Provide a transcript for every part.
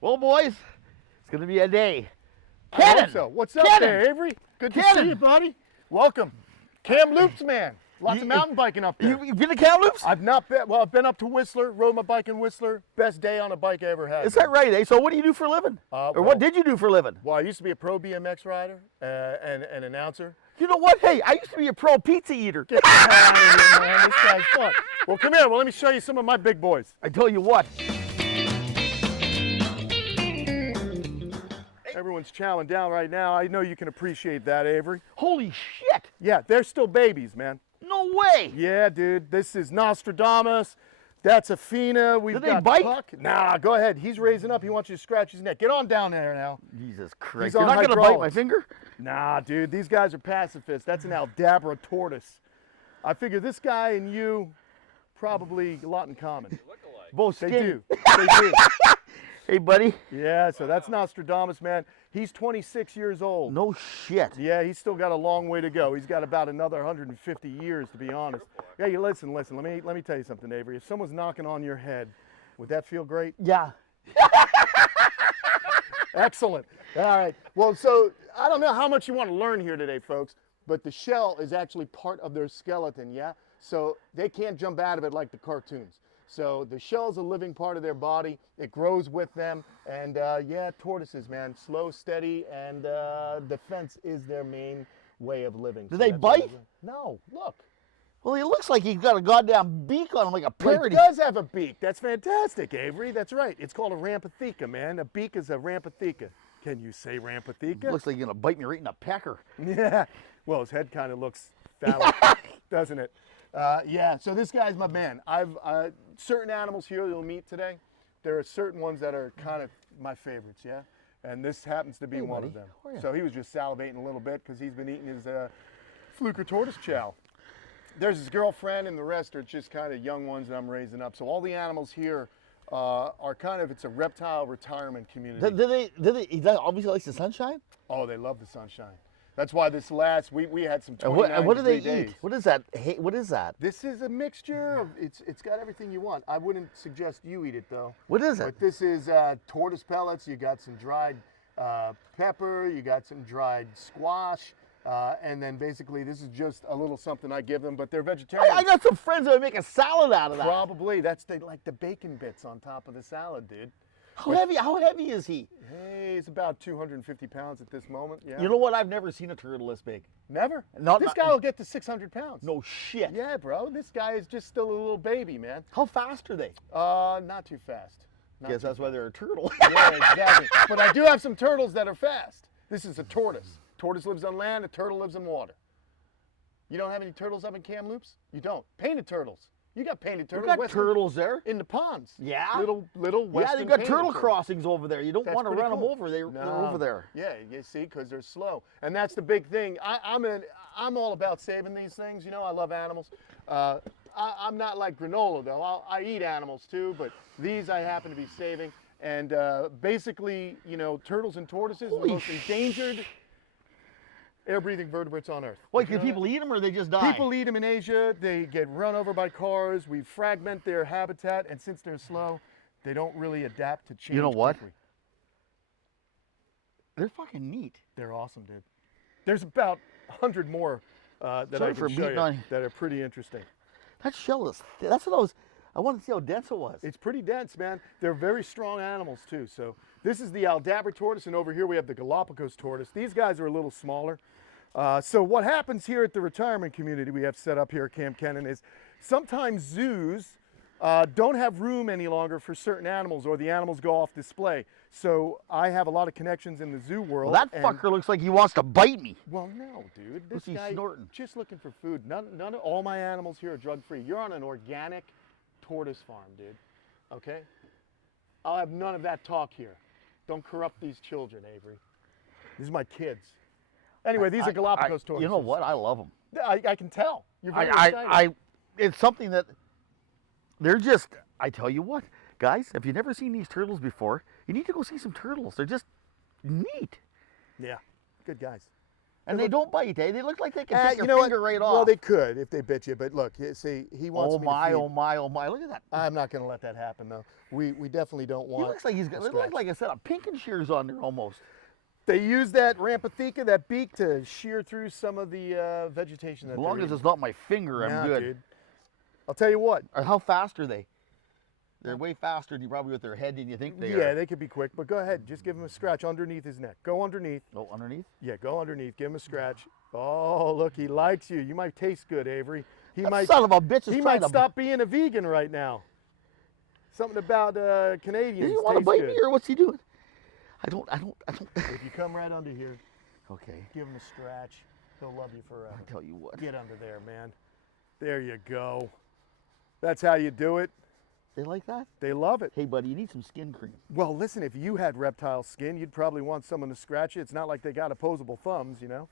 Well, boys, it's going to be a day. I hope Kenan! so. What's up Kenan! there, Avery? Good to Kenan! see you, buddy. Welcome. Kamloops, man. Lots of mountain biking up there. You've been to Kamloops? I've not been, well, I've been up to Whistler, rode my bike in Whistler. Best day on a bike I ever had. Is that right, eh? So what do you do for a living? Or well- what did you do for a living? Well, I used to be a pro BMX rider and an announcer. You know what? Hey, I used to be a pro pizza eater. Get the hell out of here, man. This guy's fun. Well, come here. Well, let me show you some of my big boys. I tell you what. Everyone's chowing down right now. I know you can appreciate that, Avery. Holy shit! Yeah, they're still babies, man. No way! Yeah, dude. This is Nostradamus. That's Athena. We've Do they got bite? Puck. Nah, go ahead. He's raising up. He wants you to scratch his neck. Get on down there now. Jesus Christ. He's You're on not going to bite hydraulics. my finger? Nah, dude. These guys are pacifists. That's an Aldabra tortoise. I figure this guy and you probably a lot in common. Both They skinny. do. They do. Hey, buddy. Yeah, so that's Nostradamus, man. He's 26 years old. No shit. Yeah, he's still got a long way to go. He's got about another 150 years, to be honest. Yeah, you listen. Let me tell you something, Avery. If someone's knocking on your head, would that feel great? Yeah. Excellent. All right. Well, so I don't know how much you want to learn here today, folks, but the shell is actually part of their skeleton, yeah? So they can't jump out of it like the cartoons. So the shell's a living part of their body. It grows with them. And yeah, tortoises, man, slow, steady, and defense is their main way of living. Do So they that's what bite? they do. No, look. Well, he looks like he's got a goddamn beak on him like a But parrot. it does have a beak. That's fantastic, Avery. That's right. It's called a rampatheca, man. A beak is a rampatheca. Can you say rampatheca? Looks like he's going to bite me right in the pecker. Yeah. Well, his head kind of looks phallic, doesn't it? Yeah. So this guy's my man. I've certain animals here you'll meet today. There are certain ones that are kind of my favorites. Yeah. And this happens to be Hey, one buddy. of them. How are ya? So he was just salivating a little bit because he's been eating his fluker tortoise chow. There's his girlfriend, and the rest are just kind of young ones that I'm raising up. So all the animals here are kind of, it's a reptile retirement community. He obviously likes the sunshine? Oh, they love the sunshine. That's why this last, we had some And 29 what do they degree eat? days. What is that? Hey, what is that? This is a mixture of, it's got everything you want. I wouldn't suggest you eat it though. What is it? But this is tortoise pellets. You got some dried pepper. You got some dried squash. And then basically this is just a little something I give them, but they're vegetarian. I got some friends that would make a salad out of that. Probably. That's like the bacon bits on top of the salad, dude. How heavy is he? Hey, it's about 250 pounds at this moment. Yeah. You know what? I've never seen a turtle this big. Never? Not- This guy will get to 600 pounds. No shit. Yeah, bro. This guy is just still a little baby, man. How fast are they? Not too fast. Not Guess too that's why they're a turtle. Yeah, exactly. But I do have some turtles that are fast. This is a tortoise. Tortoise lives on land, a turtle lives in water. You don't have any turtles up in Kamloops? You don't. Painted turtles. You got painted We've turtles. got turtles there. in the ponds. Yeah? Little Yeah, western they've got painted turtle turtles. crossings over there. You don't That's want to pretty run them cool. over. They're No. over there. Yeah, you see, because they're slow, and that's the big thing. I'm all about saving these things. You know, I love animals. I'm not like granola though. I eat animals too, but these I happen to be saving. And basically, you know, turtles and tortoises are the Holy most endangered air-breathing vertebrates on Earth. Wait, Did you can know people that? eat them or they just die? People eat them in Asia. They get run over by cars. We fragment their habitat, and since they're slow, they don't really adapt to change. You know what? quickly. They're fucking neat. They're awesome, dude. There's about 100 more that Sorry I for can show beating you on- that are pretty interesting. That shell is. That's what I wanted to see how dense it was. It's pretty dense, man. They're very strong animals too. So this is the Aldabra tortoise, and over here we have the Galapagos tortoise. These guys are a little smaller. So what happens here at the retirement community we have set up here at Kamp Kenan is sometimes zoos don't have room any longer for certain animals, or the animals go off display. So I have a lot of connections in the zoo world. Well, that and- fucker looks like he wants to bite me. Well, no, dude. This What's he guy snorting? just looking for food. None of all my animals here are drug-free. You're on an organic tortoise farm, dude. Okay? I'll have none of that talk here. Don't corrupt these children, Avery. These are my kids. Anyway, these are Galapagos tortoises. You know what? I love them. I can tell. You're very excited. It's something that they're just. I tell you what, guys, if you've never seen these turtles before, you need to go see some turtles. They're just neat. Yeah, good guys. And they don't bite, eh? They look like they can take you your know finger what? right Well, off. they could if they bit you, but look, see, he wants Oh me my, to feed. oh my, oh my! Look at that. I'm not going to let that happen, though. We definitely don't He want. looks like he's got. It looks like a set of pinking shears on there almost. They use that Rampatheca, that beak, to shear through some of the vegetation. That As long they're as eating. it's not my finger, I'm Nah, good. dude. I'll tell you what. Or how fast are they? They're way faster than you probably with their head than you think they are. Yeah, they could be quick, but go ahead. Just give him a scratch underneath his neck. Go underneath. Oh, underneath? Yeah, go underneath. Give him a scratch. Oh, look, he likes you. You might taste good, Avery. He That might. son of a bitch is He trying might to. stop being a vegan right now. Something about Canadians. Does he want to taste bite good. me or what's he doing? I don't. If you come right under here, Okay. give him a scratch. He'll love you forever. I tell you what. Get under there, man. There you go. That's how you do it. They like that? They love it. Hey, buddy, you need some skin cream. Well, listen, if you had reptile skin, you'd probably want someone to scratch it. It's not like they got opposable thumbs, you know?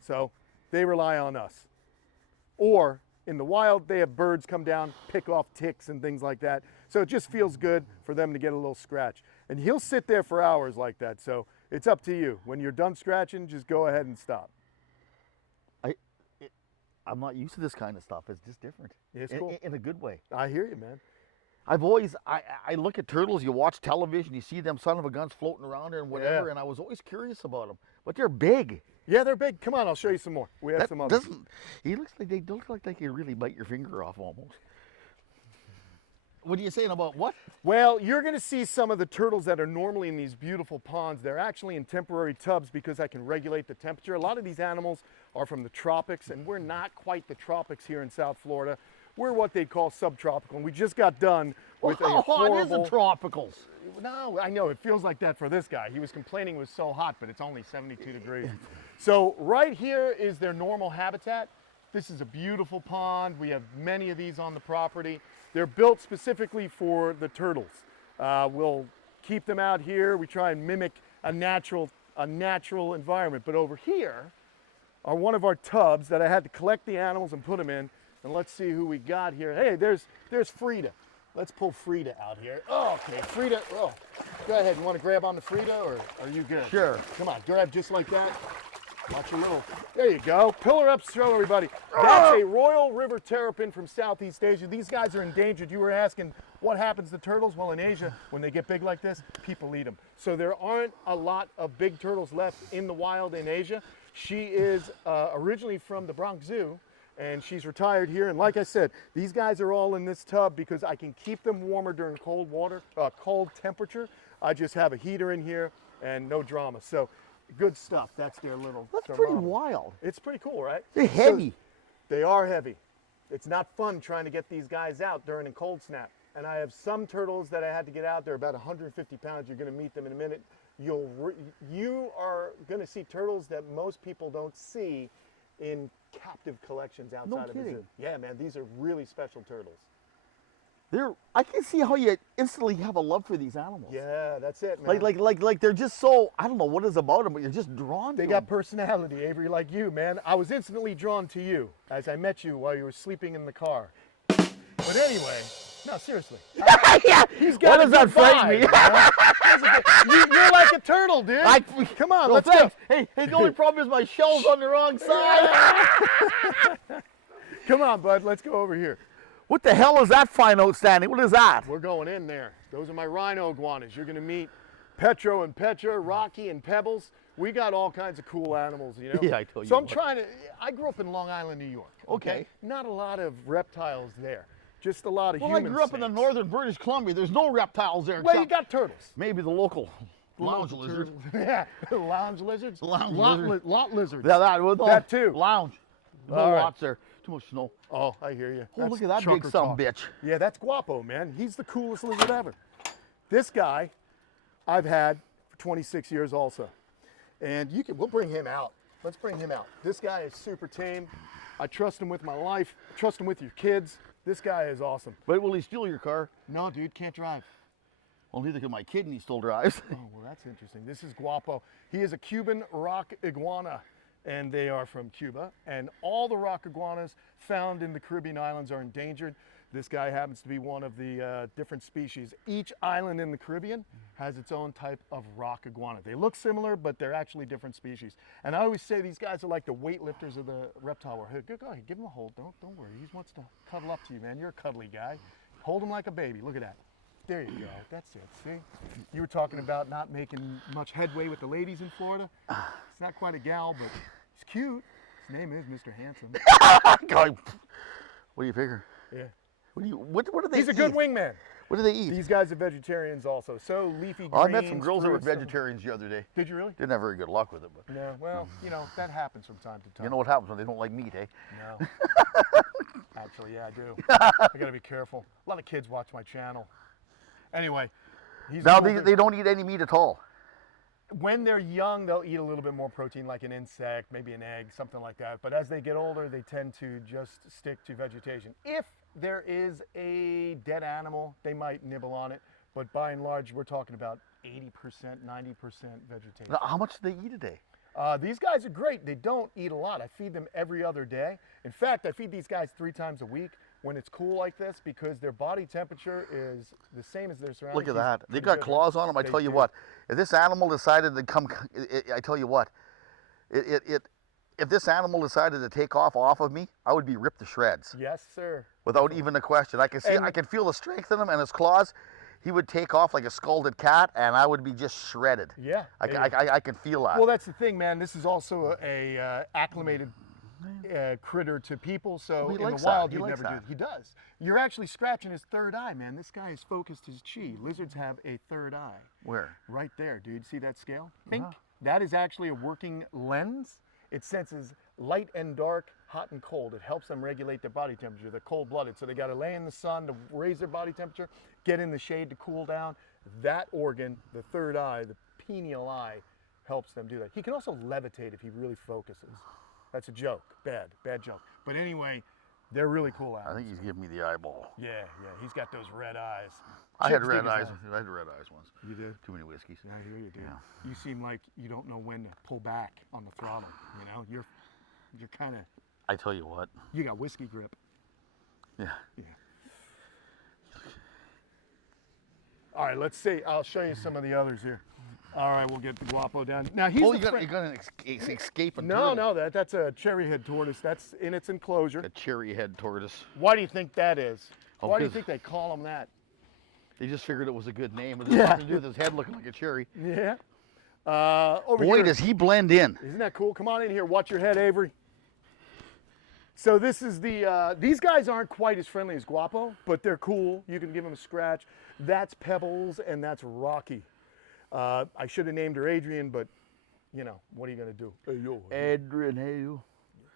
So they rely on us. Or in the wild, they have birds come down, pick off ticks and things like that. So it just feels good for them to get a little scratch. And he'll sit there for hours like that. So it's up to you. When you're done scratching, just go ahead and stop. I'm not used to this kind of stuff. It's just different. It's cool. In a good way. I hear you, man. I've always, I look at turtles, you watch television, you see them son of a guns floating around there and whatever, Yeah. and I was always curious about them. But they're big. Yeah, they're big. Come on, I'll show you some more. We have That some others. doesn't, he looks like they look like they can really bite your finger off almost. What are you saying about what? Well, you're going to see some of the turtles that are normally in these beautiful ponds. They're actually in temporary tubs because I can regulate the temperature. A lot of these animals are from the tropics, and we're not quite the tropics here in South Florida. We're what they'd call subtropical, and we just got done with a How hot is horrible... the tropicals? No, I know, it feels like that for this guy. He was complaining it was so hot, but it's only 72 degrees. So right here is their normal habitat. This is a beautiful pond. We have many of these on the property. They're built specifically for the turtles. We'll keep them out here. We try and mimic a natural environment. But over here are one of our tubs that I had to collect the animals and put them in. And let's see who we got here. Hey, there's Frida. Let's pull Frida out here. Oh, okay, Frida. Oh, go ahead. You want to grab on the Frida, or are you good? Sure. Come on, grab just like that. Watch your little. There you go. Pull her up, show everybody. That's a Royal River terrapin from Southeast Asia. These guys are endangered. You were asking what happens to turtles? Well, in Asia, when they get big like this, people eat them. So there aren't a lot of big turtles left in the wild in Asia. She is originally from the Bronx Zoo, and she's retired here. And like I said, these guys are all in this tub because I can keep them warmer during cold temperature. I just have a heater in here and no drama. So good stuff. That's their little. That's pretty thermometer. wild. It's pretty cool, right? They're heavy. They are heavy. It's not fun trying to get these guys out during a cold snap. And I have some turtles that I had to get out. They're about 150 pounds. You're going to meet them in a minute. You are going to see turtles that most people don't see in captive collections outside of the kidding. zoo. Yeah, man, these are really special turtles. I can see how you instantly have a love for these animals. Yeah, that's it, man. Like they're just so, I don't know what is about them, but you're just drawn They to got them. personality, Avery, like you, man. I was instantly drawn to you as I met you while you were sleeping in the car. But anyway, no, seriously. Yeah. He's got Why a does that good frighten me? vibe, You're like a turtle, dude. Come on, No, let's thanks. go. Hey, the only problem is my shell's on the wrong side. Come on, bud, let's go over here. What the hell is that fine outstanding? What is that? We're going in there. Those are my rhino iguanas. You're gonna meet Petro and Petra, Rocky and Pebbles. We got all kinds of cool animals, you know? Yeah, I tell you So I'm what. trying to, I grew up in Long Island, New York. Okay. Not a lot of reptiles there. Just a lot of Well, I human grew up in the snakes. northern British Columbia. There's no reptiles there. Well, you except got turtles. maybe the local lounge lizard. Yeah, lounge lizards. Lounge lot, lizard. lot lizards. Yeah, that too. Lounge. No All right. lots there. Too much snow. Oh, I hear you. Oh, look at that big son of a bitch. Yeah, that's Guapo, man. He's the coolest lizard ever. This guy I've had for 26 years also. And we'll bring him out. Let's bring him out. This guy is super tame. I trust him with my life. I trust him with your kids. This guy is awesome. But will he steal your car? No, dude, can't drive. Well, neither can my kidney still drives. Oh, well, that's interesting. This is Guapo. He is a Cuban rock iguana, and they are from Cuba. And all the rock iguanas found in the Caribbean islands are endangered. This guy happens to be one of the different species. Each island in the Caribbean has its own type of rock iguana. They look similar, but they're actually different species. And I always say these guys are like the weightlifters of the reptile world. Hey, go ahead, give him a hold. Don't worry. He wants to cuddle up to you, man. You're a cuddly guy. Hold him like a baby. Look at that. There you go. That's it. See? You were talking about not making much headway with the ladies in Florida. He's not quite a gal, but he's cute. His name is Mr. Handsome. God, what do you figure? Yeah. What do they eat? He's a good wingman. What do they eat? These guys are vegetarians also. So leafy greens. Oh, I met some girls that were fruits, vegetarians the other day. Did you really? Didn't have very good luck with it, but No. Well, you know, that happens from time to time. you know what happens when they don't like meat, eh? No. Actually, yeah, I do. I gotta be careful. A lot of kids watch my channel. Anyway, he's Now older. they don't eat any meat at all. When they're young, they'll eat a little bit more protein, like an insect, maybe an egg, something like that. But as they get older, they tend to just stick to vegetation. If there is a dead animal, they might nibble on it. But by and large, we're talking about 80%, 90% vegetation. Now, how much do they eat a day? These guys are great. They don't eat a lot. I feed them every other day. In fact, I feed these guys 3 times a week when it's cool like this because their body temperature is the same as their surroundings. Look at that. They've got claws on them. I tell you what, if this animal decided to come, I tell you what, if this animal decided to take off of me, I would be ripped to shreds. Yes, sir. Without even a question. I can see, I can feel the strength in him and his claws. He would take off like a scalded cat, and I would be just shredded. Yeah. I can feel that. Well, that's the thing, man. This is also a acclimated critter to people, so in the wild you'd never do it. He does. You're actually scratching his third eye, man. This guy has focused his chi. Lizards have a third eye. Where? Right there, dude. See that scale? Pink. That is actually a working lens. It senses light and dark, hot and cold. It helps them regulate their body temperature. They're cold-blooded, so they got to lay in the sun to raise their body temperature, get in the shade to cool down. That organ, the third eye, the pineal eye, helps them do that. He can also levitate if he really focuses. That's a joke. Bad joke. But anyway, they're really cool animals. I think he's giving me the eyeball. Yeah. He's got those red eyes. I had red eyes. I had red eyes once. You did? Too many whiskeys. Yeah, I hear you, dude. Yeah. You seem like you don't know when to pull back on the throttle. You know, you're kind of. I tell you what. You got whiskey grip. Yeah. All right, let's see. I'll show you some of the others here. All right, we'll get the guapo down. Now he's you're gonna escape a turtle. No, that's a cherry head tortoise. That's in its enclosure. A cherry head tortoise. Why do you think that is? Oh, Why do you think they call them that? They just figured it was a good name. It has nothing to do with his head looking like a cherry. Yeah. Over Boy, here. does he blend in. Isn't that cool? Come on in here. Watch your head, Avery. So this is the, these guys aren't quite as friendly as Guapo, but they're cool. You can give them a scratch. That's Pebbles and that's Rocky. I should have named her Adrian, but you know, what are you gonna do? Hey, yo. Adrian, hey, you.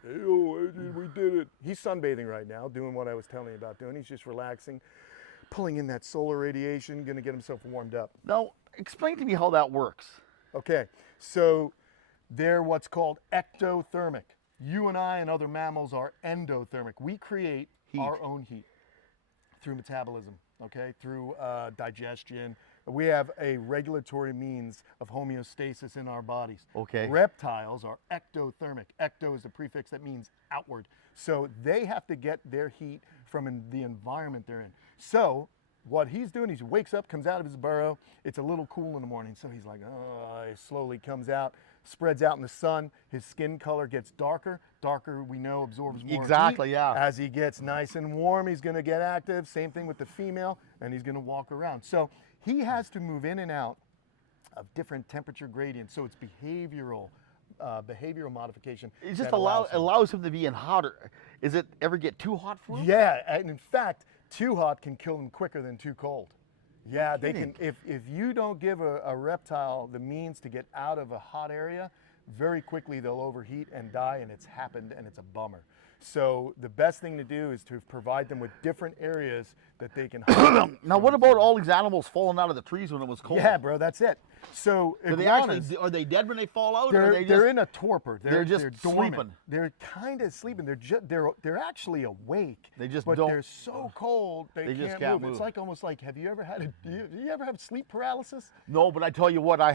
Hey, yo, Adrian, we did it. He's sunbathing right now, doing what I was telling you about doing. He's just relaxing, pulling in that solar radiation, gonna get himself warmed up. Now, explain to me how that works. Okay, so they're what's called ectothermic. You and I and other mammals are endothermic. We create our own heat through metabolism, okay, through digestion. We have a regulatory means of homeostasis in our bodies. Okay. Reptiles are ectothermic. Ecto is the prefix that means outward. So they have to get their heat from the environment they're in. So what he's doing, he wakes up, comes out of his burrow. It's a little cool in the morning, so he's like, oh, he slowly comes out, spreads out in the sun. His skin color gets darker. Darker, we know, absorbs more Exactly, heat. yeah. As he gets nice and warm, he's going to get active. Same thing with the female, and he's going to walk around. So he has to move in and out of different temperature gradients. So it's behavioral modification. It just that allows him to be in hotter. Is it ever get too hot for him? Yeah, and in fact, too hot can kill them quicker than too cold. Yeah, they can. If you don't give a reptile the means to get out of a hot area, very quickly they'll overheat and die, and it's happened, and it's a bummer. So the best thing to do is to provide them with different areas that they can hide. Now, what about all these animals falling out of the trees when it was cold? Yeah, bro, that's it. So Do they actually, are they dead when they fall out? Or are they just, they're in a torpor. they're just dormant. sleeping. They're kind of sleeping. They're actually awake. They just but don't. they're so cold they just can't can't move. It's like almost like, have you ever had do you ever have sleep paralysis? No, but I tell you what, I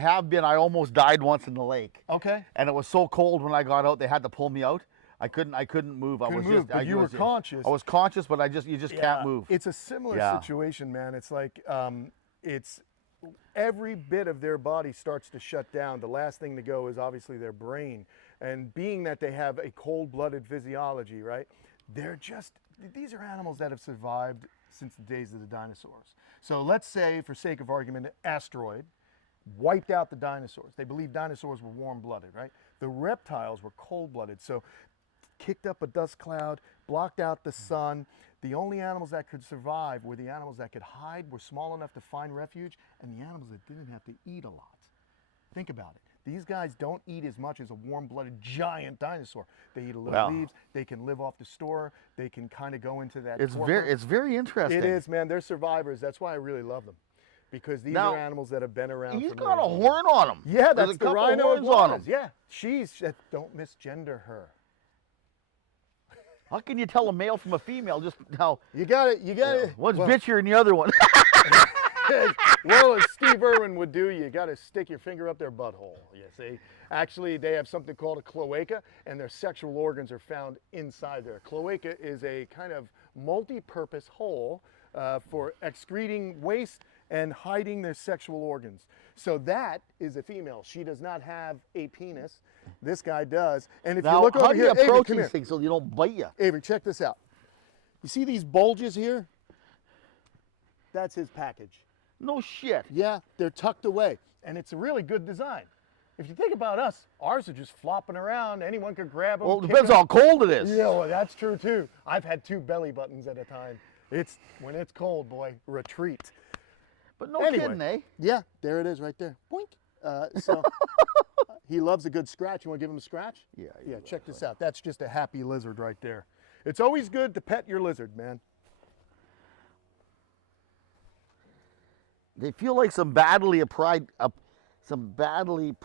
almost died once in the lake. Okay. And it was so cold when I got out, they had to pull me out. I couldn't move. I Couldn't was move, just. but you were conscious. I was conscious, but you just can't move. It's a similar Yeah. situation, man. It's like it's every bit of their body starts to shut down. The last thing to go is obviously their brain. And being that they have a cold-blooded physiology, right? These are animals that have survived since the days of the dinosaurs. So let's say, for sake of argument, an asteroid wiped out the dinosaurs. They believe dinosaurs were warm-blooded, right? The reptiles were cold-blooded. So kicked up a dust cloud, blocked out the sun. The only animals that could survive were the animals that could hide, were small enough to find refuge, and the animals that didn't have to eat a lot. Think about it. These guys don't eat as much as a warm-blooded giant dinosaur. They eat a little leaves. They can live off the store. They can kind of go into that. It's very interesting. It is, man. They're survivors. That's why I really love them, because these are animals that have been around. He's for got a millions. horn on him. Yeah, There's that's a the couple rhino horns on him. iguanas. Yeah, don't misgender her. How can you tell a male from a female just how? You got it. One's bitchier than the other one. Well, as Steve Irwin would do, you got to stick your finger up their butthole. You see, actually, they have something called a cloaca, and their sexual organs are found inside there. Cloaca is a kind of multi-purpose hole for excreting waste and hiding their sexual organs. So that is a female. She does not have a penis. This guy does. And if you look over here, how do you approach Avery, these things so you don't bite you? Avery, check this out. You see these bulges here? That's his package. No shit. Yeah, they're tucked away, and it's a really good design. If you think about us, ours are just flopping around. Anyone could grab them. Well, it depends how cold it is. Yeah, well, that's true too. I've had 2 belly buttons at a time. When it's cold, boy, retreat. But no Anyway. kidding, eh? Yeah, there it is right there. Boink. So he loves a good scratch. You want to give him a scratch? Yeah, check this out. That's just a happy lizard right there. It's always good to pet your lizard, man. They feel like some badly put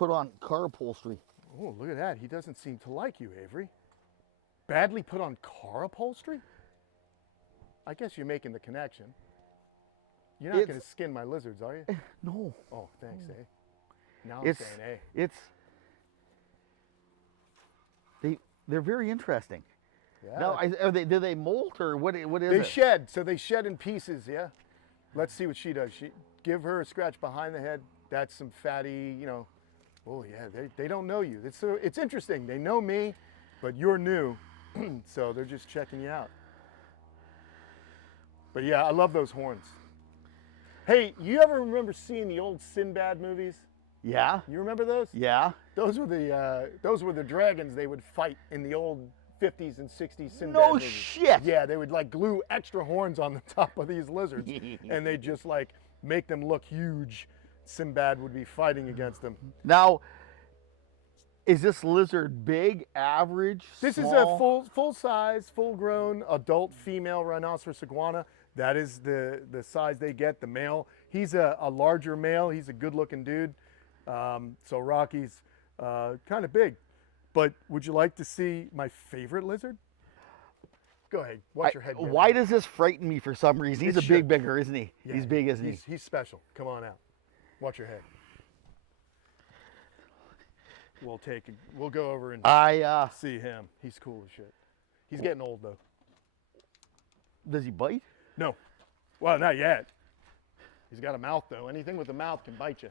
on car upholstery. Oh, look at that. He doesn't seem to like you, Avery. Badly put on car upholstery? I guess you're making the connection. You're not going to skin my lizards, are you? No. Oh, thanks, eh? Now I'm saying, eh? They're very interesting. Yeah. Now, do they molt or what is it? They shed. So they shed in pieces, yeah? Let's see what she does. Give her a scratch behind the head. That's some fatty, oh yeah, they don't know you. It's interesting. They know me, but you're new, so they're just checking you out. But yeah, I love those horns. Hey, you ever remember seeing the old Sinbad movies? Yeah. You remember those? Yeah. Those were the dragons they would fight in the old 50s and 60s Sinbad No movies. shit. Yeah, they would like glue extra horns on the top of these lizards, and they just like make them look huge. Sinbad would be fighting against them. Now, is this lizard big, average, This small? is a full size, full grown adult female rhinoceros iguana. That is the size they get. The male, he's a larger male. He's a good looking dude. So Rocky's kind of big. But would you like to see my favorite lizard? Go ahead. Watch your head. Why does this frighten me for some reason? He's It a big should. bigger, isn't he? Yeah, He's big, isn't he? He's special. Come on out. Watch your head. We'll go over and see him. He's cool as shit. He's getting old though. Does he bite? No. Well, not yet. He's got a mouth though. Anything with a mouth can bite you.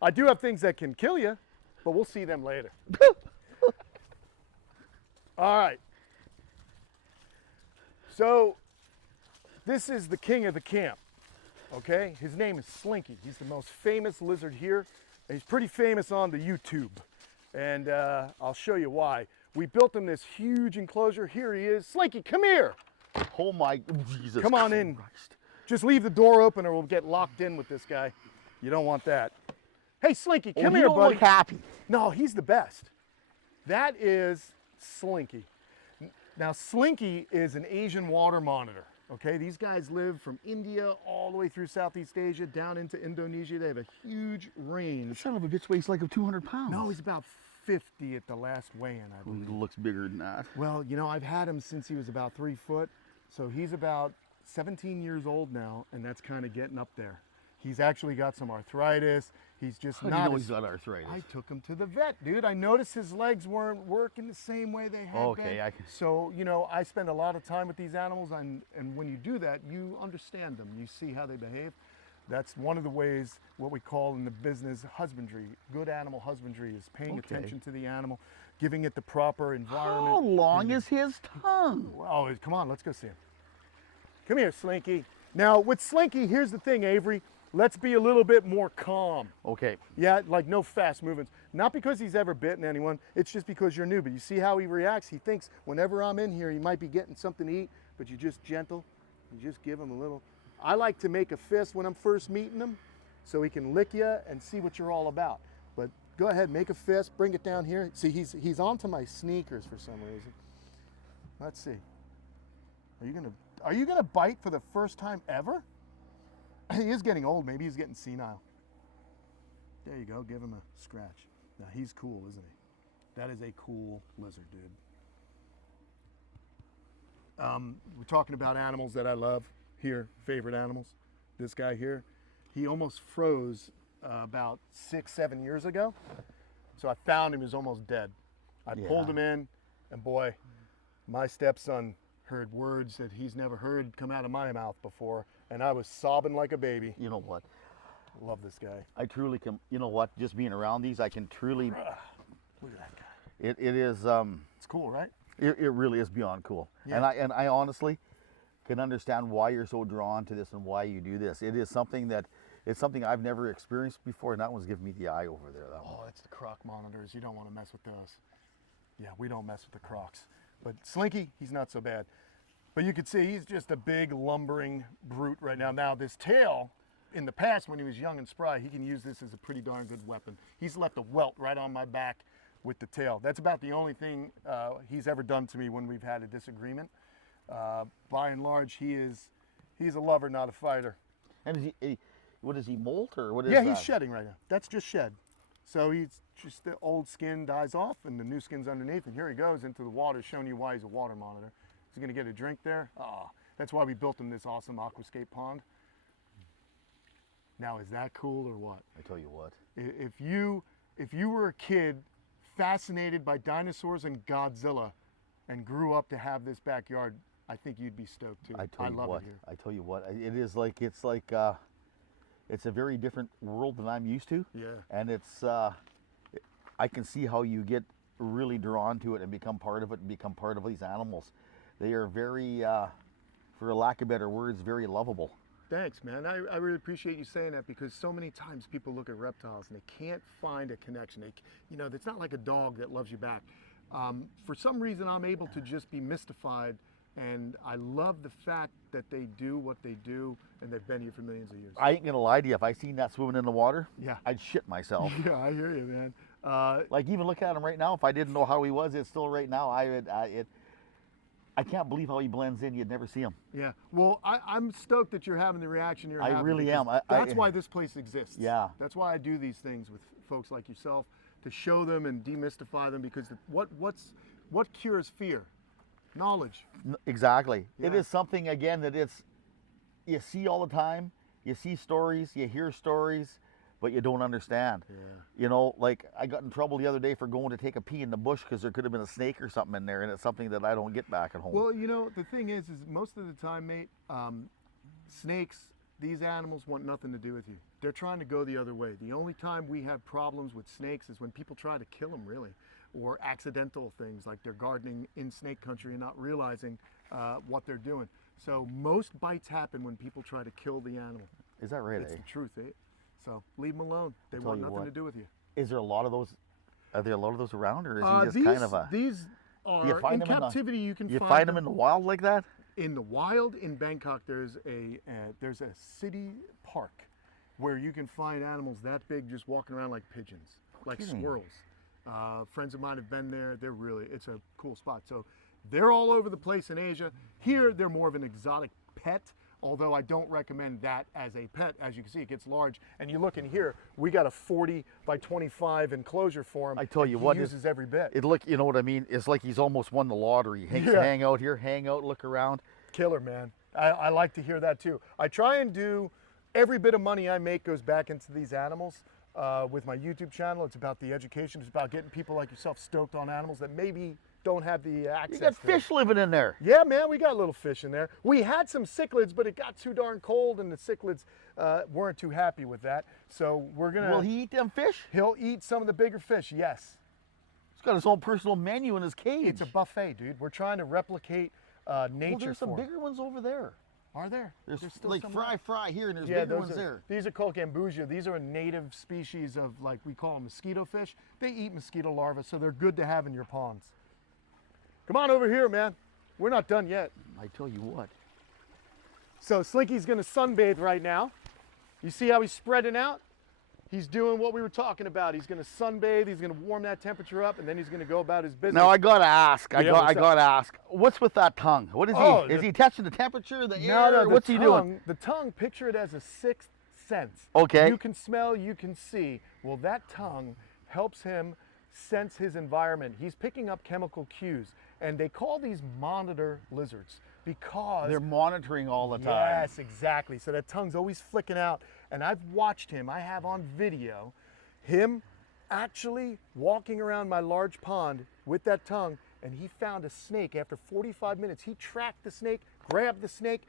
I do have things that can kill you, but we'll see them later. All right. So this is the king of the camp, okay? His name is Slinky. He's the most famous lizard here. And he's pretty famous on the YouTube. And I'll show you why. We built him this huge enclosure. Here he is. Slinky, come here. Oh my, Jesus Come on in. Just leave the door open or we'll get locked in with this guy. You don't want that. Hey, Slinky, come he here, don't buddy. look happy. No, he's the best. That is Slinky. Now, Slinky is an Asian water monitor, okay? These guys live from India all the way through Southeast Asia, down into Indonesia. They have a huge range. Son of a bitch weighs like 200 pounds. No, he's about 50 at the last weigh-in, I He believe. looks bigger than that. Well, I've had him since he was about 3 foot, so he's about 17 years old now, and that's kind of getting up there. He's actually got some arthritis. He's just How do not. you know as- he's got arthritis? I took him to the vet, dude. I noticed his legs weren't working the same way they had Okay, been. I can- So, you know, I spend a lot of time with these animals, and when you do that, you understand them. You see how they behave. That's one of the ways, what we call in the business husbandry. Good animal husbandry is paying Okay. attention to the animal, giving it the proper environment. How long is his tongue? Oh, come on, let's go see him. Come here, Slinky. Now, with Slinky, here's the thing, Avery. Let's be a little bit more calm. Okay. Yeah, like no fast movements. Not because he's ever bitten anyone, it's just because you're new. But you see how he reacts? He thinks whenever I'm in here, he might be getting something to eat, but you just gentle, you just give him a little. I like to make a fist when I'm first meeting him so he can lick you and see what you're all about. But go ahead, make a fist, bring it down here. See, he's onto my sneakers for some reason. Let's see. Are you gonna bite for the first time ever? He is getting old. Maybe he's getting senile. There you go. Give him a scratch. Now he's cool, isn't he? That is a cool lizard, dude. We're talking about animals that I love here, favorite animals. This guy here, he almost froze about 6-7 years ago. So I found him. He was almost dead. I pulled him in, and boy, my stepson heard words that he's never heard come out of my mouth before, and I was sobbing like a baby. You know what? Love this guy. I truly can. You know what? Just being around these, I can truly. Look at that guy. It is. It's cool, right? It really is beyond cool. Yeah. And I honestly can understand why you're so drawn to this and why you do this. It is something that it's something I've never experienced before, and that one's giving me the eye over there. That one. Oh, that's the croc monitors. You don't want to mess with those. Yeah, we don't mess with the crocs. But Slinky, he's not so bad. But you can see he's just a big lumbering brute right now. Now this tail, in the past when he was young and spry, he can use this as a pretty darn good weapon. He's left a welt right on my back with the tail. That's about the only thing he's ever done to me when we've had a disagreement. By and large, he's a lover, not a fighter. And what is he, molt or what is Yeah, that? he's shedding right now. That's just shed. So he's just the old skin dies off and the new skin's underneath, and here he goes into the water, showing you why he's a water monitor. He's gonna get a drink there. Oh, that's why we built him this awesome aquascape pond. Now, is that cool or what? I tell you what. If you were a kid fascinated by dinosaurs and Godzilla and grew up to have this backyard, I think you'd be stoked too. I tell you love what. it here. I tell you what. It's a very different world than I'm used to. Yeah. And it's I can see how you get really drawn to it and become part of it and become part of these animals. They are very, for lack of better words, very lovable. Thanks, man. I really appreciate you saying that, because so many times people look at reptiles and they can't find a connection. It's not like a dog that loves you back. For some reason, I'm able to just be mystified, and I love the fact that they do what they do, and they've been here for millions of years. I ain't gonna lie to you. If I seen that swimming in the water, Yeah. I'd shit myself. Yeah, I hear you, man. Like even look at him right now. If I didn't know how he was, it's still right now. I can't believe how he blends in. You'd never see him. Yeah. Well, I'm stoked that you're having the reaction you're I having. really because am. That's why this place exists. Yeah. That's why I do these things with folks like yourself, to show them and demystify them, because what cures fear? Knowledge. Exactly. It Yeah. is something again that you see all the time. You see stories, you hear stories, but you don't understand. Yeah. You know, like I got in trouble the other day for going to take a pee in the bush because there could have been a snake or something in there, and it's something that I don't get back at home. Well, the thing is most of the time, mate, snakes, these animals want nothing to do with you. They're trying to go the other way. The only time we have problems with snakes is when people try to kill them, really, or accidental things like they're gardening in snake country and not realizing what they're doing. So most bites happen when people try to kill the animal. Is that right? It's Eh? the truth, eh? So leave them alone. They tell want you nothing what. to do with you. Is there a lot of those? Are there a lot of those around, or is he just These kind of a? these are you find in them captivity. You can You find them in the wild like that? in the wild in Bangkok. There's a city park where you can find animals that big just walking around like pigeons, like kidding. squirrels. Friends of mine have been there. It's a cool spot. So they're all over the place in Asia. Here they're more of an exotic pet, although I don't recommend that as a pet. As you can see, it gets large. And you look in here, we got a 40 by 25 enclosure for him. I tell you He what, uses every bit. You know what I mean? It's like he's almost won the lottery. Yeah. Hang out here, hang out, look around. Killer, man. I like to hear that too. I try and do Every bit of money I make goes back into these animals. With my YouTube channel, it's about the education. It's about getting people like yourself stoked on animals that maybe don't have the access. You got to them. fish living in there. Yeah, man, we got little fish in there. We had some cichlids, but it got too darn cold, and the cichlids weren't too happy with that. So we're gonna. Will he eat them fish? He'll eat some of the bigger fish. Yes. He's got his own personal menu in his cage. It's a buffet, dude. We're trying to replicate Well, nature. there's some for him. bigger ones over there. Are there? There's still like some fry here, and there's Yeah, bigger those ones are, there. These are called gambusia. These are a native species of, like, we call them mosquito fish. They eat mosquito larvae, so they're good to have in your ponds. Come on over here, man. We're not done yet. I tell you what. So Slinky's gonna sunbathe right now. You see how he's spreading out? He's doing what we were talking about. He's gonna sunbathe, he's gonna warm that temperature up, and then he's gonna go about his business. Now I gotta ask. I Yeah, what's up? gotta ask. What's with that tongue? What is Oh, he? Is the- he touching the temperature, the No, air? no, What's he doing? The tongue, picture it as a sixth sense. Okay. You can smell, you can see. Well, that tongue helps him sense his environment. He's picking up chemical cues, and they call these monitor lizards because They're monitoring all the time. Yes, exactly. So that tongue's always flicking out, and I've watched him. I have on video him actually walking around my large pond with that tongue, and he found a snake. After 45 minutes, he tracked the snake, grabbed the snake,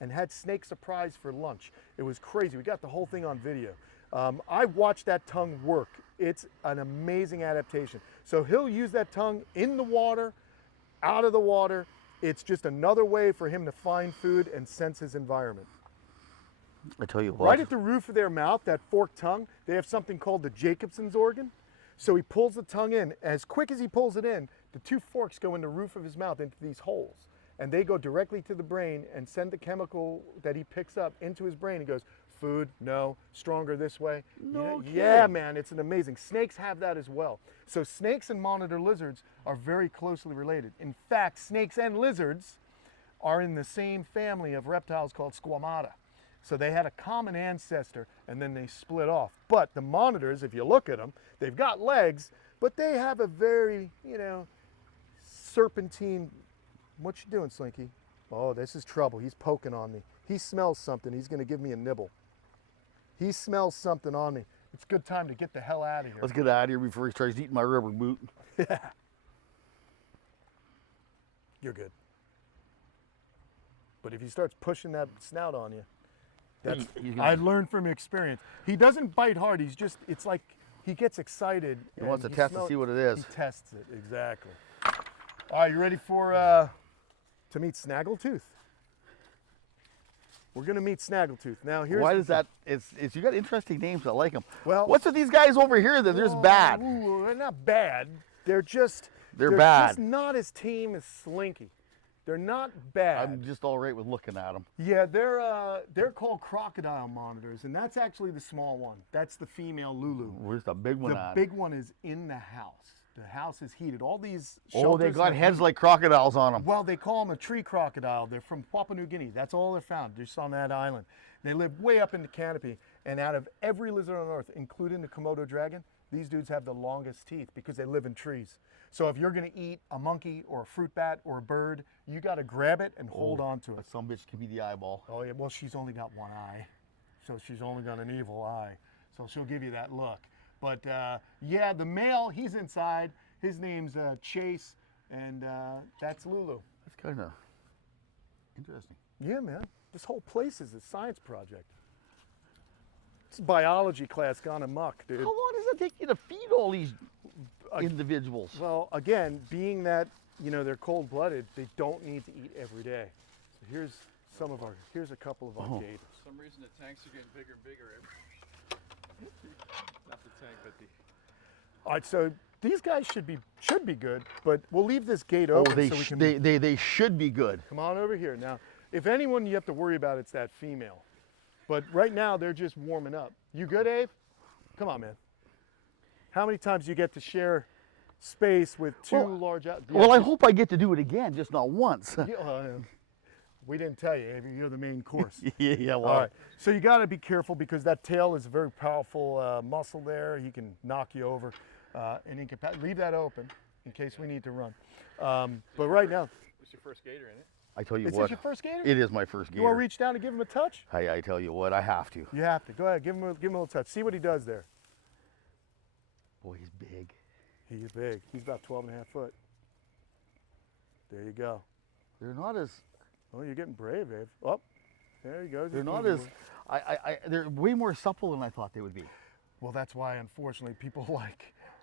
and had snake surprise for lunch. It was crazy. We got the whole thing on video. I watched that tongue work. It's an amazing adaptation. So he'll use that tongue in the water, out of the water. It's just another way for him to find food and sense his environment. I tell you what. Right at the roof of their mouth, that forked tongue, they have something called the Jacobson's organ. So he pulls the tongue in. As quick as he pulls it in, the two forks go in the roof of his mouth into these holes. And they go directly to the brain and send the chemical that he picks up into his brain. He goes, food, no, stronger this way. No Yeah, kidding. man, it's an amazing. Snakes have that as well. So snakes and monitor lizards are very closely related. In fact, snakes and lizards are in the same family of reptiles called squamata. So they had a common ancestor, and then they split off. But the monitors, if you look at them, they've got legs, but they have a very, serpentine. What you doing, Slinky? Oh, this is trouble. He's poking on me. He smells something. He's going to give me a nibble. He smells something on me. It's a good time to get the hell out of here. Let's get out of here before he starts eating my rubber boot. You're good. But if he starts pushing that snout on you, that's, He's gonna- I learned from experience. He doesn't bite hard. It's like he gets excited. He wants to and test to see what it is. He tests it, exactly. All right, you ready for to meet Snaggletooth? We're gonna meet Snaggletooth. Now here's Why the does that? It's you got interesting names. I like them. Well- what's with these guys over here that they're just bad? Ooh, they're not bad. They're just They're just bad. not as tame as Slinky. They're not bad. I'm just all right with looking at them. Yeah, they're called crocodile monitors, and that's actually the small one. That's the female Lulu. Where's the big one The at? big one is in the house. The house is heated. All these Oh, shelters they got have heads heat. like crocodiles on them. Well, they call them a tree crocodile. They're from Papua New Guinea. That's all they're found, just on that island. They live way up in the canopy, and out of every lizard on Earth, including the Komodo dragon, these dudes have the longest teeth because they live in trees. So if you're gonna eat a monkey or a fruit bat or a bird, you gotta grab it and hold on to it. Some bitch can be the eyeball. Oh yeah, well she's only got one eye, so she's only got an evil eye, so she'll give you that look. But yeah, the male, he's inside. His name's Chase, and that's Lulu. That's kind of interesting. Yeah, man, this whole place is a science project. It's a biology class gone amok, dude. How long does it take you to feed all these individuals? Well, again, being that they're cold-blooded, they don't need to eat every day. So here's a couple of our gators. For some reason the tanks are getting bigger and bigger. Not the tank, but the... All right, so these guys should be good, but we'll leave this gate Oh, open they so we can they should be good. come on over here. Now, if anyone you have to worry about, it's that female. But right now they're just warming up. You good, Abe? Come on, man. How many times do you get to share space with two Well- large? Well, I hope I get to do it again, just not once. We didn't tell you, Avery. You're the main course. yeah, well, All right. So you got to be careful because that tail is a very powerful muscle there. He can knock you over, and leave that open in case we need to run. But right now, What's your first gator in it? I tell you Is what. this your first gator? It is my first gator. You want to reach down and give him a touch? I tell you what, I have to. You have to. Go ahead, give him a little touch. See what he does there. Boy, he's big. He's big. He's about 12 and a half foot. There you go. They're not as. Oh, you're getting brave, Abe. Oh, there he goes. They're He's not moving as. away. They're way more supple than I thought they would be. Well, that's why, unfortunately, people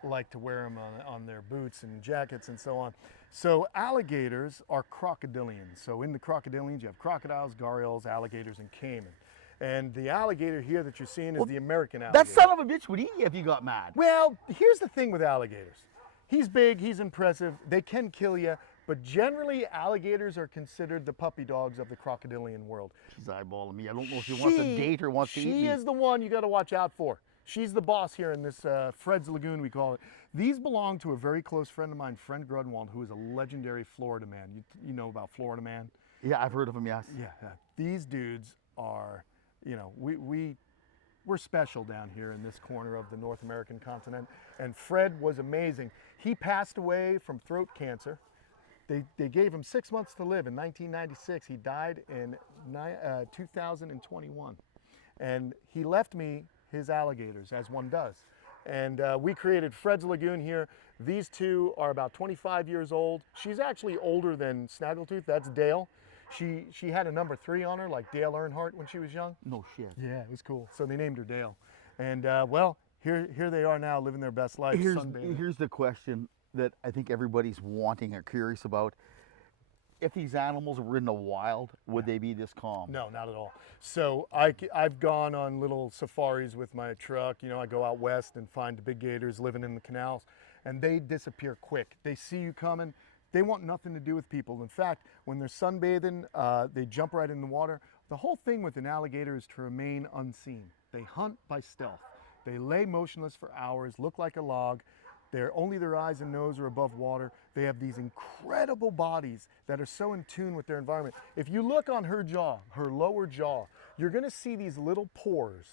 like to wear them on their boots and jackets and so on. So alligators are crocodilians. So in the crocodilians, you have crocodiles, gharials, alligators, and caiman. And the alligator here that you're seeing is the American alligator. That son of a bitch would eat you if you got mad. Well, here's the thing with alligators. He's big, he's impressive, they can kill you, but generally alligators are considered the puppy dogs of the crocodilian world. She's eyeballing me. I don't know if she wants to date or wants to eat me. She is the one you got to watch out for. She's the boss here in this Fred's Lagoon, we call it. These belong to a very close friend of mine, Fred Grunwald, who is a legendary Florida man. You know about Florida man? Yeah, I've heard of him, yes. Yeah. These dudes are, you know, we're special down here in this corner of the North American continent. And Fred was amazing. He passed away from throat cancer. They gave him 6 months to live in 1996. He died in 2021. And he left me his alligators, as one does. And we created Fred's Lagoon here. These two are about 25 years old. She's actually older than Snaggletooth. That's Dale. She had a number 3 on her, like Dale Earnhardt when she was young. No shit. Yeah, it was cool. So they named her Dale. And well, here they are now living their best life. Sunbathing. Here's the question that I think everybody's wanting or curious about. If these animals were in the wild, would they be this calm? No, not at all. So I've gone on little safaris with my truck. You know, I go out west and find the big gators living in the canals, and they disappear quick. They see you coming. They want nothing to do with people. In fact, when they're sunbathing, they jump right in the water. The whole thing with an alligator is to remain unseen. They hunt by stealth. They lay motionless for hours, look like a log. Only their eyes and nose are above water. They have these incredible bodies that are so in tune with their environment. If you look on her jaw, her lower jaw, you're gonna see these little pores.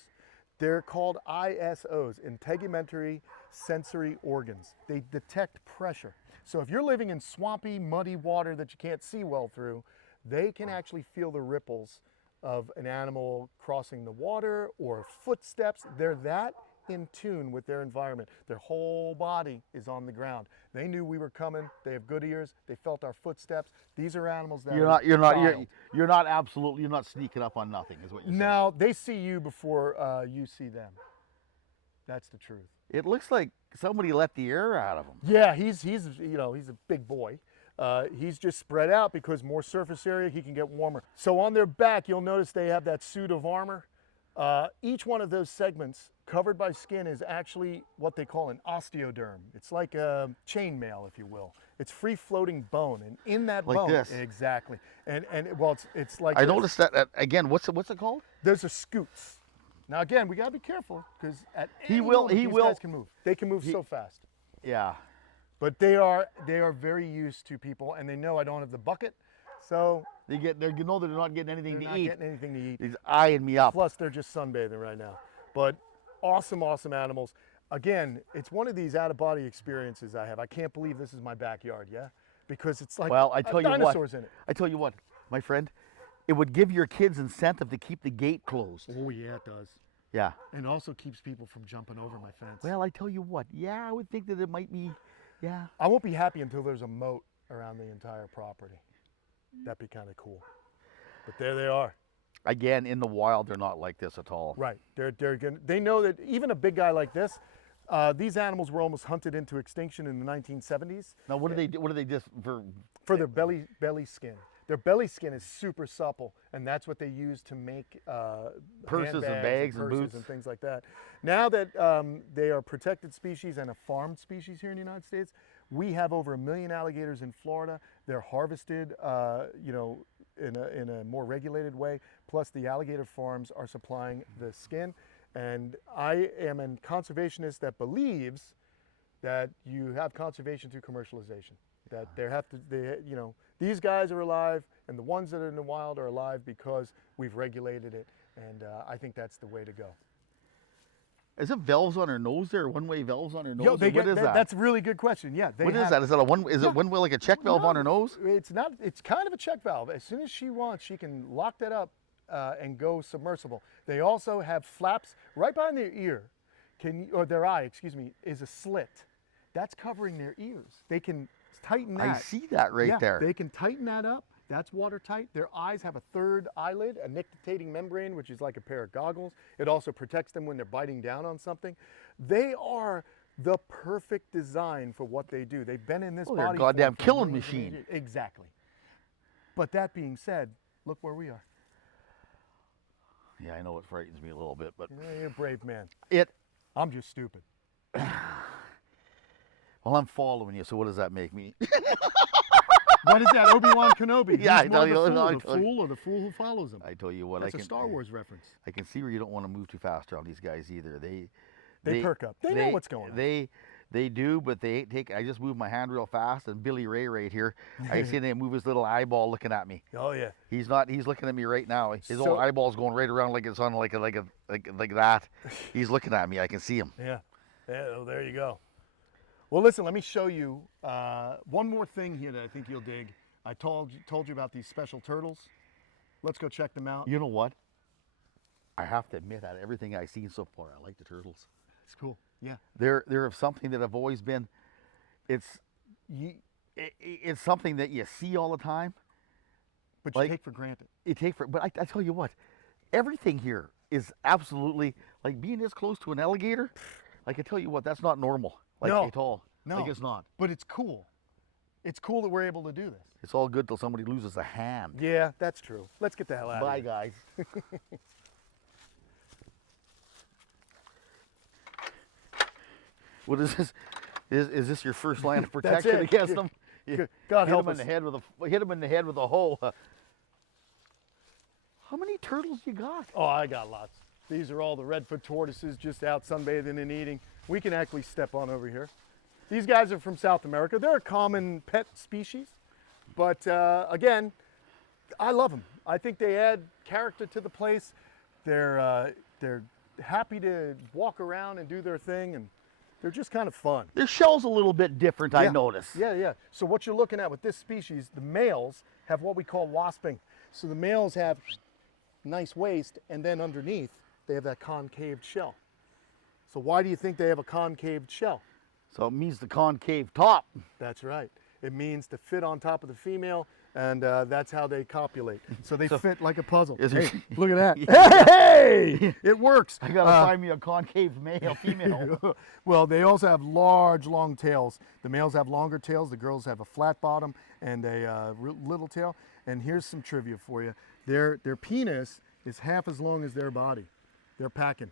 They're called ISOs, integumentary sensory organs. They detect pressure. So if you're living in swampy, muddy water that you can't see well through, they can actually feel the ripples of an animal crossing the water or footsteps. They're that in tune with their environment. Their whole body is on the ground. They knew we were coming. They have good ears. They felt our footsteps. These are animals that You're not sneaking up on nothing, is what you're saying. No, they see you before you see them. That's the truth. It looks like somebody let the air out of him. Yeah, he's a big boy. He's just spread out because more surface area, he can get warmer. So on their back, you'll notice they have that suit of armor. Each one of those segments covered by skin is actually what they call an osteoderm. It's like a chainmail, if you will. It's free-floating bone, and in that Like bone, this. exactly. And well, it's like I this. noticed that again. What's it called? There's a scoots. Now again, we gotta be careful because at any He will- moment, he these will- guys can move. They can move so fast. Yeah. But they are very used to people, and they know I don't have the bucket, so They know that they're not getting anything they're to not eat. getting anything to eat. He's eyeing me up. Plus, they're just sunbathing right now. But awesome animals. Again, it's one of these out-of-body experiences I have. I can't believe this is my backyard, yeah? Because it's like Well, I tell you dinosaurs what. in it. I tell you what, my friend, it would give your kids incentive to keep the gate closed. Oh, yeah, it does. Yeah. And also keeps people from jumping over my fence. Well, I tell you what. Yeah, I would think that it might be. Yeah. I won't be happy until there's a moat around the entire property. That'd be kind of cool. But there they are. Again, in the wild, they're not like this at all. Right. They know that even a big guy like this, these animals were almost hunted into extinction in the 1970s. Now, what do they do? What do they just For their belly skin. Their belly skin is super supple, and that's what they use to make Purses and handbags bags and purses boots. and things like that. Now that they are protected species and a farmed species here in the United States, we have over 1 million alligators in Florida. They're harvested, in a more regulated way. Plus, the alligator farms are supplying the skin. And I am a conservationist that believes that you have conservation through commercialization. That these guys are alive, and the ones that are in the wild are alive because we've regulated it. And I think that's the way to go. Is it valves on her nose there? One-way valves on her nose? Yo, Or what is that? That's a really good question. Yeah. What is that? Is it a one? Is Yeah. it one-way like a check valve on her nose? It's not. It's kind of a check valve. As soon as she wants, she can lock that up and go submersible. They also have flaps right behind their ear, or their eye, excuse me, is a slit. That's covering their ears. They can tighten that. I see that right there. They can tighten that up. That's watertight. Their eyes have a third eyelid, a nictitating membrane, which is like a pair of goggles. It also protects them when they're biting down on something. They are the perfect design for what they do. They've been in this They're a body goddamn form for killing years and machine. years. Exactly. But that being said, look where we are. Yeah, I know it frightens me a little bit, but Yeah, you're a brave man. I'm just stupid. well, I'm following you. So what does that make me? What is that, Obi-Wan Kenobi? Yeah, Who's I more tell you, the I fool, tell the you. fool or the fool who follows him? I tell you what, That's I a can. Star Wars reference. I can see where you don't want to move too fast around these guys either. They perk up. They know what's going on. They do, but they take. I just move my hand real fast, and Billy Ray right here, I see him move his little eyeball looking at me. Oh yeah. He's not. He's looking at me right now. His So- old eyeball's going right around like it's on like that. He's looking at me. I can see him. Yeah. Yeah. Oh, there you go. Well, listen. Let me show you one more thing here that I think you'll dig. I told you about these special turtles. Let's go check them out. You know what? I have to admit, out of everything I've seen so far, I like the turtles. It's cool. Yeah. They're something that have always been. It's something that you see all the time. But you Like- take for granted. But I tell you what, everything here is absolutely like being this close to an alligator. Like I tell you what, that's not normal. Like No. at all. No. Like it's not. But it's cool. It's cool that we're able to do this. It's all good till somebody loses a hand. Yeah, that's true. Let's get the hell out Bye, of here. guys. What is this? Is this your first line of That's protection it. against Yeah. them? God hit help him us. in the head with a hoe. How many turtles you got? Oh, I got lots. These are all the redfoot tortoises just out sunbathing and eating. We can actually step on over here. These guys are from South America. They're a common pet species. But again, I love them. I think they add character to the place. They're happy to walk around and do their thing, and they're just kind of fun. Their shell's a little bit different, I notice. Yeah, yeah. So what you're looking at with this species, the males have what we call wasping. So the males have nice waist, and then underneath they have that concaved shell. So why do you think they have a concaved shell? So it means the concave top. That's right. It means to fit on top of the female, and that's how they copulate. So they fit like a puzzle. Is Hey, there- look at that. Hey! It works. I gotta find me a concave female. Well, they also have large, long tails. The males have longer tails. The girls have a flat bottom and a little tail. And here's some trivia for you. Their penis is half as long as their body. They're packing.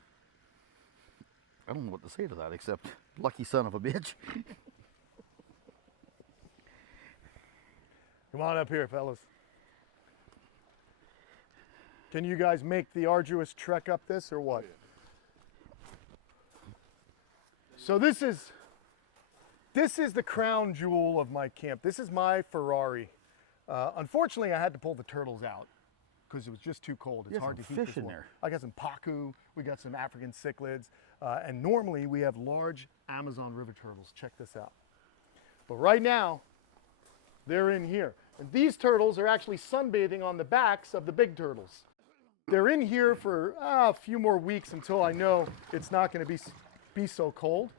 I don't know what to say to that except lucky son of a bitch. Come on up here, fellas. Can you guys make the arduous trek up this or what? So this is the crown jewel of my camp. This is my Ferrari. Unfortunately, I had to pull the turtles out because it was just too cold. It's You got hard to some heat fish this in one. there. I got some pacu. We got some African cichlids, and normally we have large Amazon river turtles. Check this out. But right now, they're in here. And these turtles are actually sunbathing on the backs of the big turtles. They're in here for a few more weeks until I know it's not going to be so cold.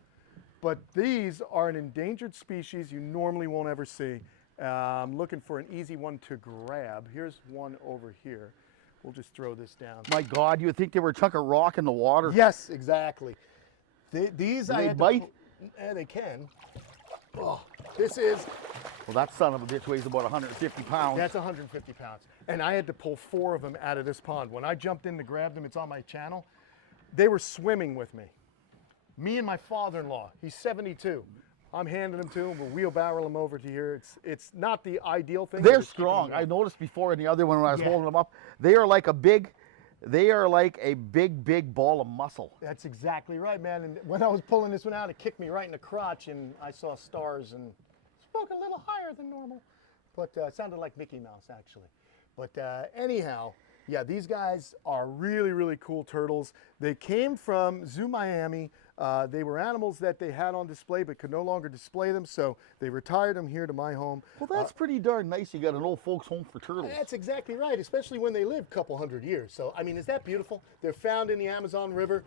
But these are an endangered species you normally won't ever see. I'm looking for an easy one to grab. Here's one over here. We'll just throw this down. My God, you would think they were a chunk of rock in the water. Yes, exactly. These Do I they had to bite? pull- they can. Oh, this is Well, that son of a bitch weighs about 150 pounds. That's 150 pounds. And I had to pull 4 of them out of this pond. When I jumped in to grab them, it's on my channel, they were swimming with me. Me and my father-in-law, he's 72. I'm handing them to him, we'll wheelbarrow them over to here. It's not the ideal thing. but They're it's keeping strong. them I warm. noticed before in the other one when I was Yeah. holding them up, they are like a big ball of muscle. That's exactly right, man. And when I was pulling this one out, it kicked me right in the crotch, and I saw stars and spoke a little higher than normal. But it sounded like Mickey Mouse, actually. But anyhow, Yeah, these guys are really, really cool turtles. They came from Zoo Miami. They were animals that they had on display but could no longer display them, so they retired them here to my home. Well, that's pretty darn nice. You got an old folks home for turtles. That's exactly right, especially when they live a couple hundred years. So, I mean, is that beautiful? They're found in the Amazon River,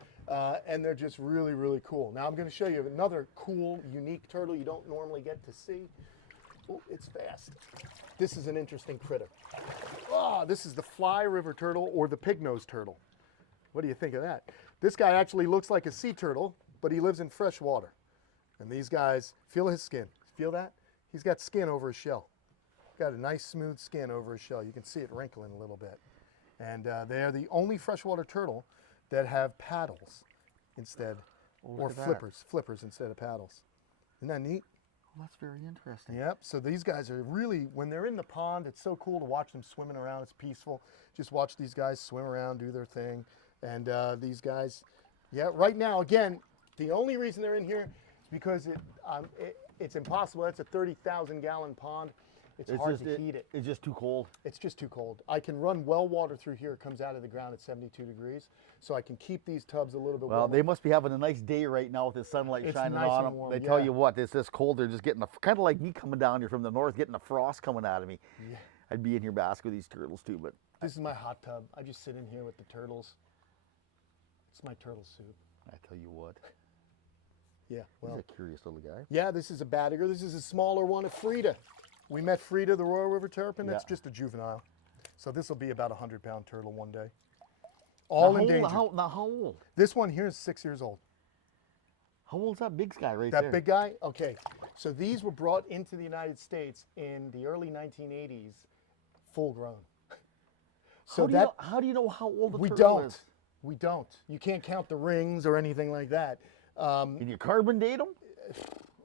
and they're just really, really cool. Now, I'm going to show you another cool, unique turtle you don't normally get to see. Oh, it's fast. This is an interesting critter. Oh, this is the fly river turtle or the pig-nosed turtle. What do you think of that? This guy actually looks like a sea turtle, but he lives in fresh water. And these guys, feel his skin. Feel that? He's got skin over his shell. Got a nice smooth skin over his shell. You can see it wrinkling a little bit. And they are the only freshwater turtle that have paddles instead, or flippers instead of paddles. Isn't that neat? Well, that's very interesting. Yep, so these guys are really, when they're in the pond, it's so cool to watch them swimming around. It's peaceful. Just watch these guys swim around, do their thing. And these guys, yeah, right now, again, the only reason they're in here is because it's impossible. It's a 30,000 gallon pond. It's hard to heat it. It's just too cold. It's just too cold. I can run well water through here. It comes out of the ground at 72 degrees. So I can keep these tubs a little bit warmer. Well, they must be having a nice day right now with the sunlight shining nice on and them. warm, They yeah. tell you what, it's this cold. They're just getting kind of like me coming down here from the north, getting the frost coming out of me. Yeah. I'd be in here basking with these turtles too, but This is my hot tub. I just sit in here with the turtles. It's my turtle soup. I tell you what, Yeah, well. he's a curious little guy. Yeah, this is a badiger. This is a smaller one, a Frida. We met Frida, the Royal River Terrapin. That's Yeah. just a juvenile. So this will be about a 100-pound turtle one day. All endangered. Now how old? This one here is 6 years old. How old's that big guy right That there? big guy? Okay. So these were brought into the United States in the early 1980s, full grown. So how do you know how old the we turtle don't. is? We don't. You can't count the rings or anything like that. Can you carbon date them?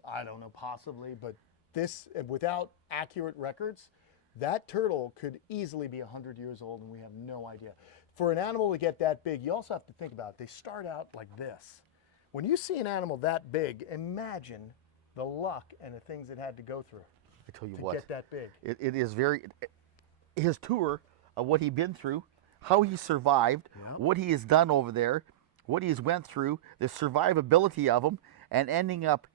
I don't know, possibly, but this, without accurate records, that turtle could easily be 100 years old and we have no idea. For an animal to get that big, you also have to think about it. They start out like this. When you see an animal that big, imagine the luck and the things it had to go through I tell you to what, get that big. it is very, his tour of what he'd been through, how he survived, Yep. what he has done over there, what he's went through, the survivability of him, and ending up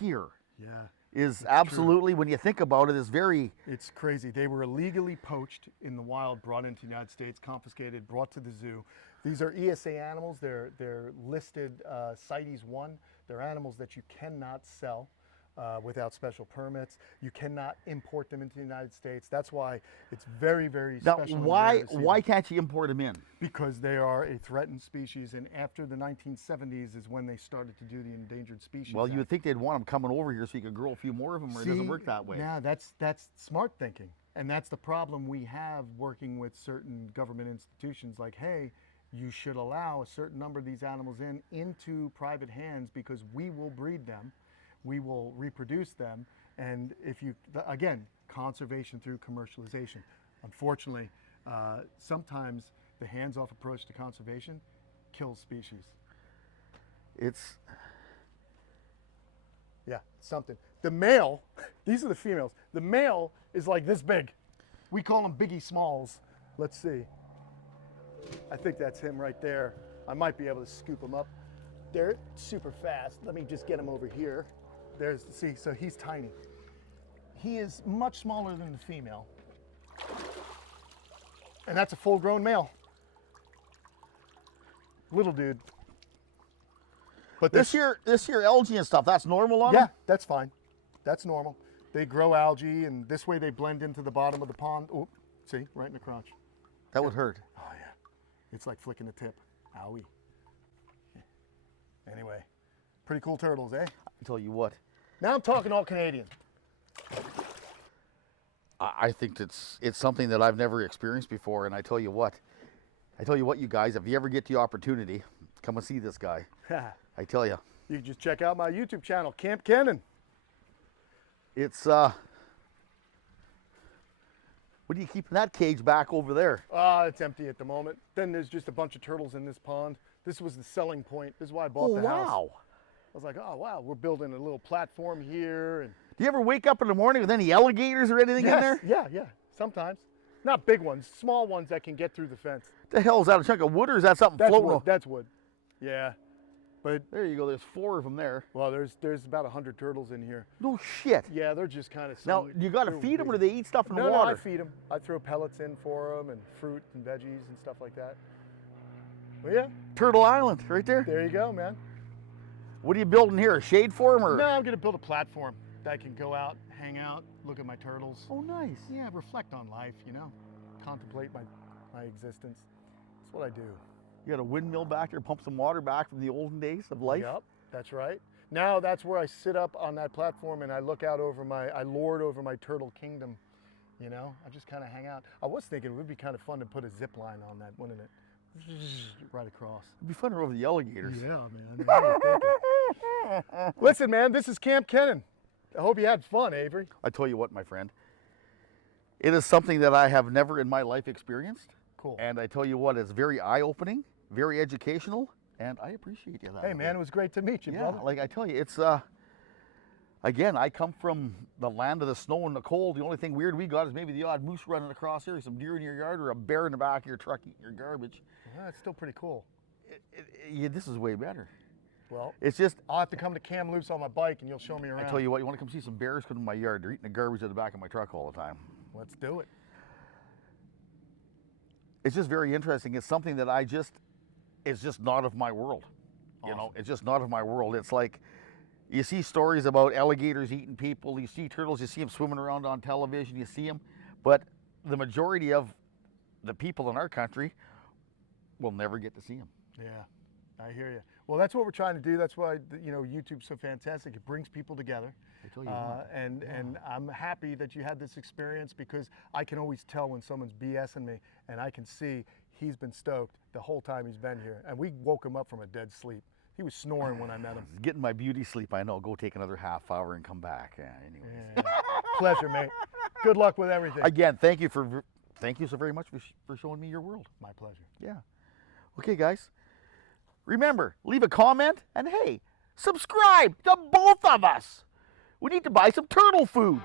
here Yeah. is absolutely, when you think about it, is very, It's crazy. They were illegally poached in the wild, brought into the United States, confiscated, brought to the zoo. These are ESA animals. They're listed CITES 1. They're animals that you cannot sell without special permits. You cannot import them into the United States. That's why it's very, very now special. and rare why to see why them. can't you import him in? Because they are a threatened species, and after the 1970s is when they started to do the Endangered Species Well, you Act. would think they'd want him coming over here so you could grow a few more of them, or it doesn't work that way. Yeah, that's smart thinking. And that's the problem we have working with certain government institutions like, hey, you should allow a certain number of these animals into private hands because we will breed them, we will reproduce them, and if you, again, conservation through commercialization. Unfortunately, sometimes the hands-off approach to conservation kills species. It's, Yeah, something. The male, these are the females. The male is like this big. We call them Biggie Smalls. Let's see. I think that's him right there. I might be able to scoop him up. They're super fast. Let me just get him over here. There's, see, so he's tiny. He is much smaller than the female. And that's a full-grown male. Little dude. But this here algae and stuff, that's normal on yeah, them? that's fine. That's normal. They grow algae, and this way they blend into the bottom of the pond. Oh, see, right in the crotch. That would hurt. Oh, yeah. It's like flicking the tip. Owie. Anyway, pretty cool turtles, eh? I tell you what, Now I'm talking all Canadian. I think it's something that I've never experienced before, and I tell you what, you guys, if you ever get the opportunity, come and see this guy. I tell you, You can just check out my YouTube channel, Kamp Kenan. it's what do you keep in that cage back over there? It's empty at the moment. Then there's just a bunch of turtles in this pond. This was the selling point. This is why I bought Oh the house. wow! I was like, oh wow, we're building a little platform here, and Do you ever wake up in the morning with any alligators or anything in there? yeah, sometimes. Not big ones, small ones that can get through the fence. The hell is that? A chunk of wood, or is that something That's floating? wood. That's wood. Yeah. But There you go. There's 4 of them there. well, there's about 100 turtles in here. No shit. Yeah, they're just kind of. Now you got to feed them, or do they eat stuff in the No, water? I feed them. I throw pellets in for them and fruit and veggies and stuff like that. Well, yeah, Turtle Island, right there. there you go, man. What are you building here? A shade for them, or? No, I'm gonna build a platform that I can go out, hang out, look at my turtles. Oh, nice. Yeah, reflect on life, you know, contemplate my existence. That's what I do. You got a windmill back there, pump some water back from the olden days of life. Yep, that's right. Now that's where I sit up on that platform and I look out over I lord over my turtle kingdom. You know, I just kind of hang out. I was thinking it would be kind of fun to put a zip line on that, wouldn't it? Right across. It'd be fun to over the alligators. Yeah, man. I was thinking. Listen, man, this is Kamp Kenan. I hope you had fun, Avery. I tell you what, my friend, it is something that I have never in my life experienced. Cool. And I tell you what, it's very eye-opening, very educational, and I appreciate you. Hey, man, it was great to meet you, Yeah, brother. like I tell you, it's again, I come from the land of the snow and the cold. The only thing weird we got is maybe the odd moose running across here, some deer in your yard, or a bear in the back of your truck eating your garbage. Well, that's still pretty cool. Yeah, this is way better. Well, It's just, I'll have to come to Kamloops on my bike and you'll show me around. I tell you what, you want to come see some bears come in my yard? They're eating the garbage at the back of my truck all the time. Let's do it. It's just very interesting. It's something that it's just not of my world. You know, it's just not of my world. It's like, you see stories about alligators eating people, you see turtles, you see them swimming around on television, you see them, but the majority of the people in our country will never get to see them. Yeah, I hear you. Well, that's what we're trying to do. That's why, you know, YouTube's so fantastic. It brings people together. I tell you what. And I'm happy that you had this experience because I can always tell when someone's BSing me and I can see he's been stoked the whole time he's been here. And we woke him up from a dead sleep. He was snoring when I met him. Getting my beauty sleep, I know. Go take another half hour and come back. Yeah, anyways. Yeah. Pleasure, mate. Good luck with everything. Again, thank you so very much for showing me your world. My pleasure. Yeah. Okay, guys. Remember, leave a comment and hey, subscribe to both of us. We need to buy some turtle food.